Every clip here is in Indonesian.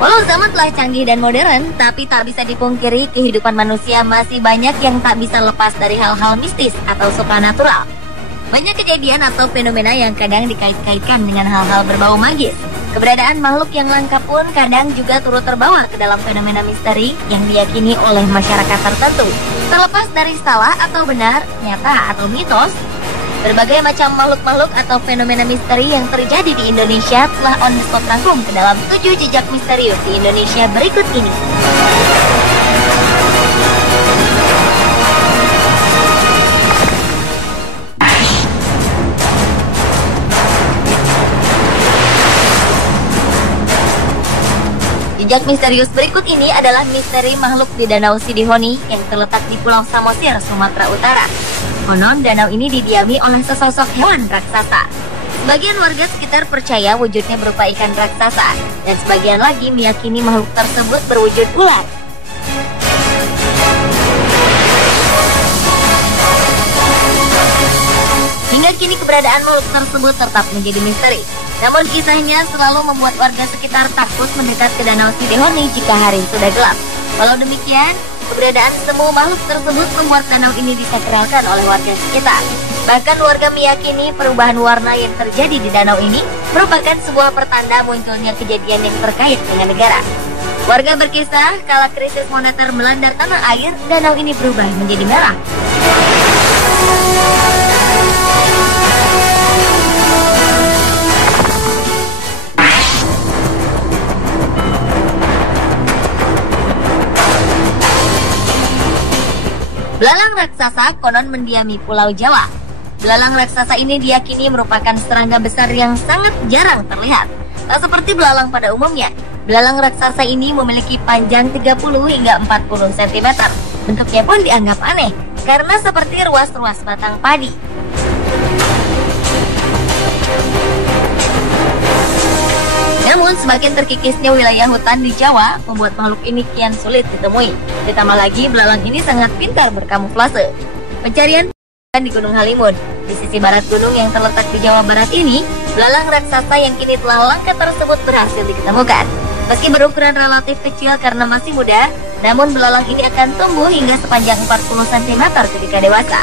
Walau zaman telah canggih dan modern, tapi tak bisa dipungkiri kehidupan manusia masih banyak yang tak bisa lepas dari hal-hal mistis atau supranatural. Banyak kejadian atau fenomena yang kadang dikait-kaitkan dengan hal-hal berbau magis. Keberadaan makhluk yang langka pun kadang juga turut terbawa ke dalam fenomena misteri yang diyakini oleh masyarakat tertentu. Terlepas dari salah atau benar, nyata atau mitos, berbagai macam makhluk-makhluk atau fenomena misteri yang terjadi di Indonesia telah on the spot rangkum ke dalam 7 jejak misterius di Indonesia berikut ini. Jejak misterius berikut ini adalah misteri makhluk di Danau Sidihoni yang terletak di Pulau Samosir, Sumatera Utara. Konon danau ini didiami oleh sesosok hewan raksasa. Sebagian warga sekitar percaya wujudnya berupa ikan raksasa, dan sebagian lagi meyakini makhluk tersebut berwujud ular. Hingga kini keberadaan makhluk tersebut tetap menjadi misteri. Namun kisahnya selalu membuat warga sekitar takut mendekat ke Danau Sidihoni jika hari sudah gelap. Walau demikian, keberadaan semua makhluk tersebut membuat danau ini disakralkan oleh warga sekitar. Bahkan warga meyakini perubahan warna yang terjadi di danau ini merupakan sebuah pertanda munculnya kejadian yang terkait dengan negara. Warga berkisah, kala krisis moneter melanda tanah air, danau ini berubah menjadi merah. Belalang raksasa konon mendiami Pulau Jawa. Belalang raksasa ini diyakini merupakan serangga besar yang sangat jarang terlihat. Tak seperti belalang pada umumnya, belalang raksasa ini memiliki panjang 30 hingga 40 cm. Bentuknya pun dianggap aneh, karena seperti ruas-ruas batang padi. Namun semakin terkikisnya wilayah hutan di Jawa membuat makhluk ini kian sulit ditemui. Ditambah lagi belalang ini sangat pintar berkamuflase. Pencarian di Gunung Halimun, di sisi barat gunung yang terletak di Jawa Barat ini, belalang raksasa yang kini telah langka tersebut berhasil ditemukan. Meski berukuran relatif kecil karena masih muda, namun belalang ini akan tumbuh hingga sepanjang 40 cm ketika dewasa.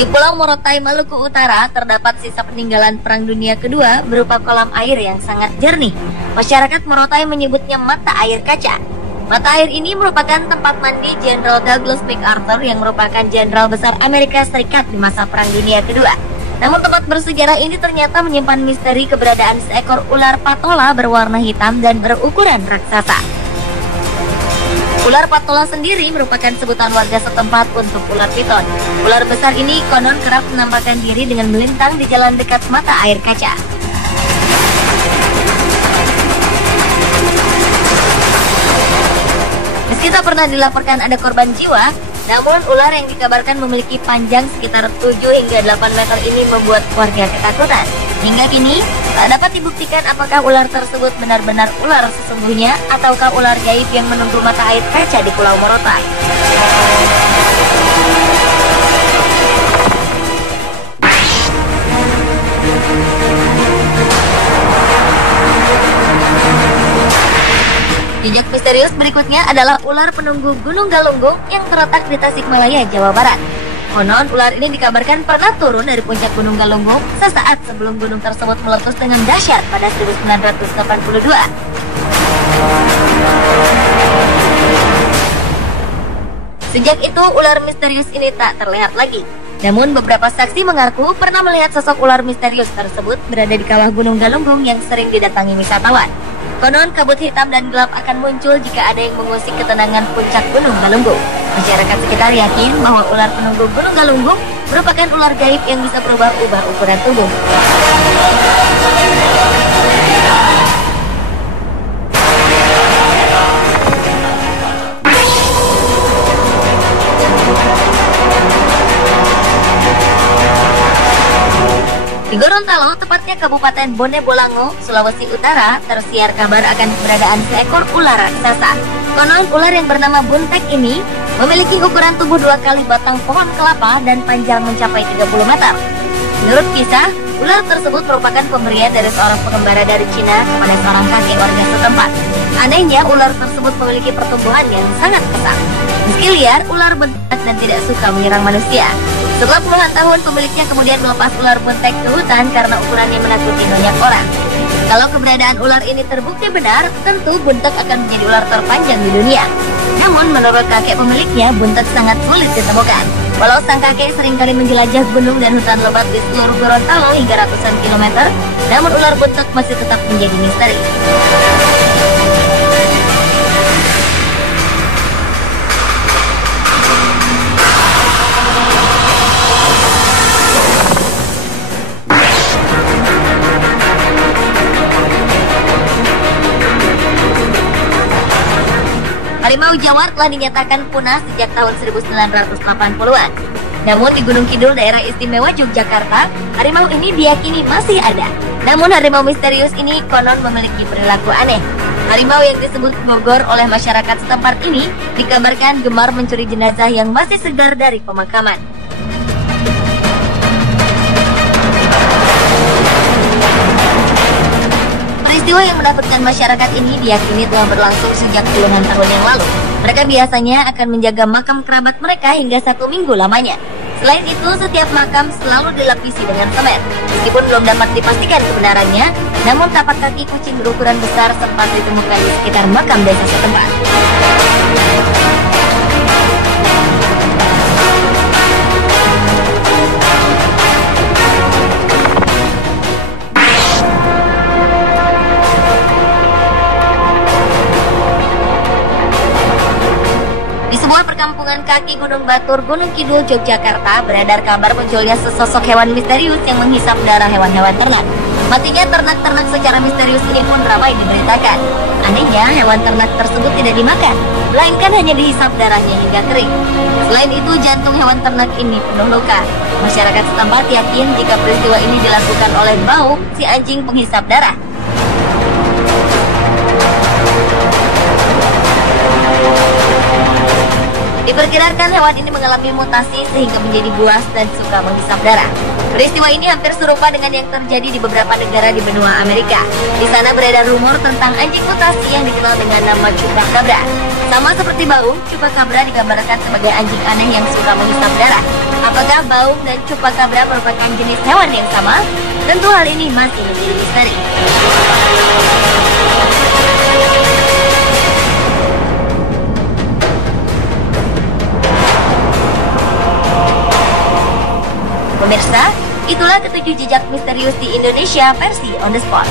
Di Pulau Morotai, Maluku Utara, terdapat sisa peninggalan Perang Dunia Kedua berupa kolam air yang sangat jernih. Masyarakat Morotai menyebutnya mata air kaca. Mata air ini merupakan tempat mandi Jenderal Douglas MacArthur yang merupakan jenderal besar Amerika Serikat di masa Perang Dunia Kedua. Namun tempat bersejarah ini ternyata menyimpan misteri keberadaan seekor ular patola berwarna hitam dan berukuran raksasa. Ular patola sendiri merupakan sebutan warga setempat untuk ular piton. Ular besar ini konon kerap menampakkan diri dengan melintang di jalan dekat mata air kaca. Meski tak pernah dilaporkan ada korban jiwa, namun ular yang dikabarkan memiliki panjang sekitar 7 hingga 8 meter ini membuat warga ketakutan. Hingga kini, tak dapat dibuktikan apakah ular tersebut benar-benar ular sesungguhnya ataukah ular gaib yang menunggu mata air kaca di Pulau Morotai. Jejak misterius berikutnya adalah ular penunggu Gunung Galunggung yang terletak di Tasikmalaya, Jawa Barat. Konon, ular ini dikabarkan pernah turun dari puncak Gunung Galunggung sesaat sebelum gunung tersebut meletus dengan dahsyat pada 1982. Sejak itu, ular misterius ini tak terlihat lagi. Namun, beberapa saksi mengaku pernah melihat sosok ular misterius tersebut berada di kawah Gunung Galunggung yang sering didatangi wisatawan. Konon, kabut hitam dan gelap akan muncul jika ada yang mengusik ketenangan puncak Gunung Galunggung. Masyarakat sekitar yakin bahwa ular penunggu Gunung Galunggung merupakan ular gaib yang bisa berubah-ubah ukuran tubuh. Di Gorontalo, tepat tepatnya Kabupaten Bone Bolango, Sulawesi Utara, tersiar kabar akan keberadaan seekor ular raksasa. Konon ular yang bernama buntek ini memiliki ukuran tubuh 2 kali batang pohon kelapa dan panjang mencapai 30 meter. Menurut kisah, ular tersebut merupakan pemberian dari seorang pengembara dari Cina kepada seorang kakek warga setempat. Anehnya, ular tersebut memiliki pertumbuhan yang sangat pesat. Meski liar, ular buntek dan tidak suka menyerang manusia. Setelah puluhan tahun, pemiliknya kemudian melepas ular buntek ke hutan karena ukurannya menakuti banyak orang. Kalau keberadaan ular ini terbukti benar, tentu buntek akan menjadi ular terpanjang di dunia. Namun, menurut kakek pemiliknya, buntek sangat sulit ditemukan. Walau sang kakek seringkali menjelajah gunung dan hutan lebat di seluruh Gorontalo hingga ratusan kilometer, namun ular buntek masih tetap menjadi misteri. Harimau Jawa telah dinyatakan punah sejak tahun 1980-an. Namun di Gunung Kidul, daerah istimewa Yogyakarta, harimau ini diyakini masih ada. Namun harimau misterius ini konon memiliki perilaku aneh. Harimau yang disebut Bogor oleh masyarakat setempat ini dikabarkan gemar mencuri jenazah yang masih segar dari pemakaman. Peristiwa yang menakutkan masyarakat ini diyakini telah berlangsung sejak puluhan tahun yang lalu. Mereka biasanya akan menjaga makam kerabat mereka hingga 1 minggu lamanya. Selain itu, setiap makam selalu dilapisi dengan semen. Meskipun belum dapat dipastikan kebenarannya, namun tapak kaki kucing berukuran besar sempat ditemukan di sekitar makam desa setempat. Perkampungan kaki Gunung Batur, Gunung Kidul, Yogyakarta, beredar kabar munculnya sesosok hewan misterius yang menghisap darah hewan-hewan ternak. Matinya ternak-ternak secara misterius ini pun ramai diberitakan. Anehnya, hewan ternak tersebut tidak dimakan, melainkan hanya dihisap darahnya hingga kering. Selain itu, jantung hewan ternak ini penuh luka. Masyarakat setempat yakin jika peristiwa ini dilakukan oleh Baum, si anjing penghisap darah. Diperkirakan hewan ini mengalami mutasi sehingga menjadi buas dan suka menghisap darah. Peristiwa ini hampir serupa dengan yang terjadi di beberapa negara di benua Amerika. Di sana beredar rumor tentang anjing mutasi yang dikenal dengan nama Chupacabra. Sama seperti Baum, Chupacabra digambarkan sebagai anjing aneh yang suka menghisap darah. Apakah Baum dan Chupacabra merupakan jenis hewan yang sama? Tentu hal ini masih menjadi misteri. Pemirsa, itulah ketujuh jejak misterius di Indonesia versi On The Spot.